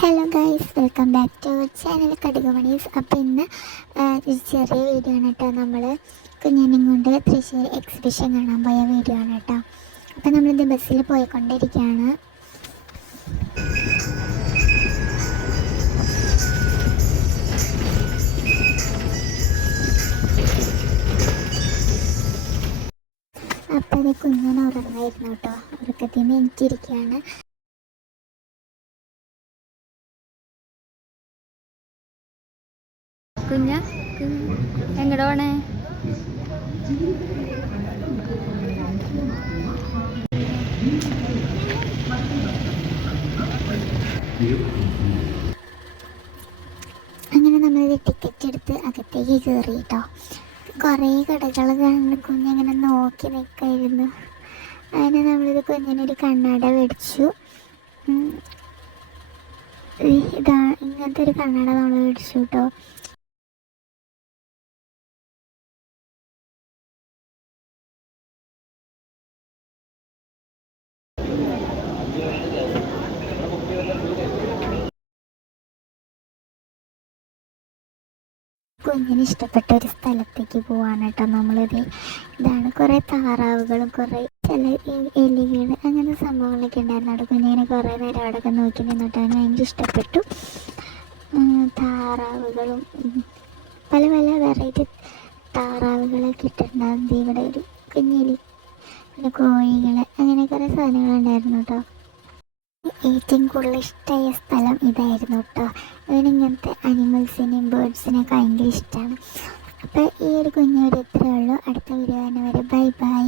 Hello guys, welcome back to our channel Kadukumanis. അപ്പോൾ ഇന്ന് ഒരു ചെറിയ വീഡിയോ ആണ് കേട്ടോ. നമ്മൾ കുഞ്ഞിനെയും കൊണ്ട് തൃശ്ശൂർ എക്സിബിഷൻ കാണാൻ പോയ വീഡിയോ ആണ് കേട്ടോ. അപ്പോൾ നമ്മളിത് ബസ്സിൽ പോയിക്കൊണ്ടിരിക്കുകയാണ്. അപ്പോൾ അത് കുഞ്ഞിനെ ഉറങ്ങായിരുന്നു കേട്ടോ. ഉറക്കത്തിൽ നിന്ന് എനിക്കിരിക്കുകയാണ്. കുഞ്ഞ എങ്ങടെ പോണേ? അങ്ങനെ നമ്മളിത് ടിക്കറ്റ് എടുത്ത് അകത്തേക്ക് കയറി കേട്ടോ. കുറേ കടകൾ കണ്ട് കുഞ്ഞിങ്ങനെ നോക്കി നിൽക്കായിരുന്നു. അങ്ങനെ നമ്മളിത് കുഞ്ഞിനൊരു കണ്ണാട മേടിച്ചു. ഇങ്ങനത്തെ ഒരു കണ്ണാട നമ്മൾ മേടിച്ചു കേട്ടോ. കുഞ്ഞിന് ഇഷ്ടപ്പെട്ട ഒരു സ്ഥലത്തേക്ക് പോവാണ് കേട്ടോ നമ്മളിത്. ഇതാണ് കുറേ താറാവുകളും കുറേ ചില എലികൾ അങ്ങനെ സംഭവങ്ങളൊക്കെ ഉണ്ടായിരുന്നു അവിടെ. കുഞ്ഞിനെ കുറേ നേരം അവിടെയൊക്കെ നോക്കി നിന്നിട്ട് അവന് ഭയങ്കര ഇഷ്ടപ്പെട്ടു. താറാവുകളും പല പല വെറൈറ്റി താറാവുകളൊക്കെ ഇട്ടിട്ടുണ്ടായിരുന്നു. ഇവിടെ ഒരു കുഞ്ഞെലി, പിന്നെ കോഴികൾ, അങ്ങനെ കുറേ സാധനങ്ങളുണ്ടായിരുന്നു കേട്ടോ. ഏറ്റവും കൂടുതൽ ഇഷ്ടമായ സ്ഥലം ഇതായിരുന്നു കേട്ടോ. ഇവനിങ്ങനത്തെ അനിമൽസിനെയും ബേർഡ്സിനെയൊക്കെ ഭയങ്കര ഇഷ്ടമാണ്. അപ്പോൾ ഈ ഒരു കുഞ്ഞൊരു ഇത്രയേ ഉള്ളൂ. അടുത്ത വീഡിയോ വരെ ബൈ ബൈ.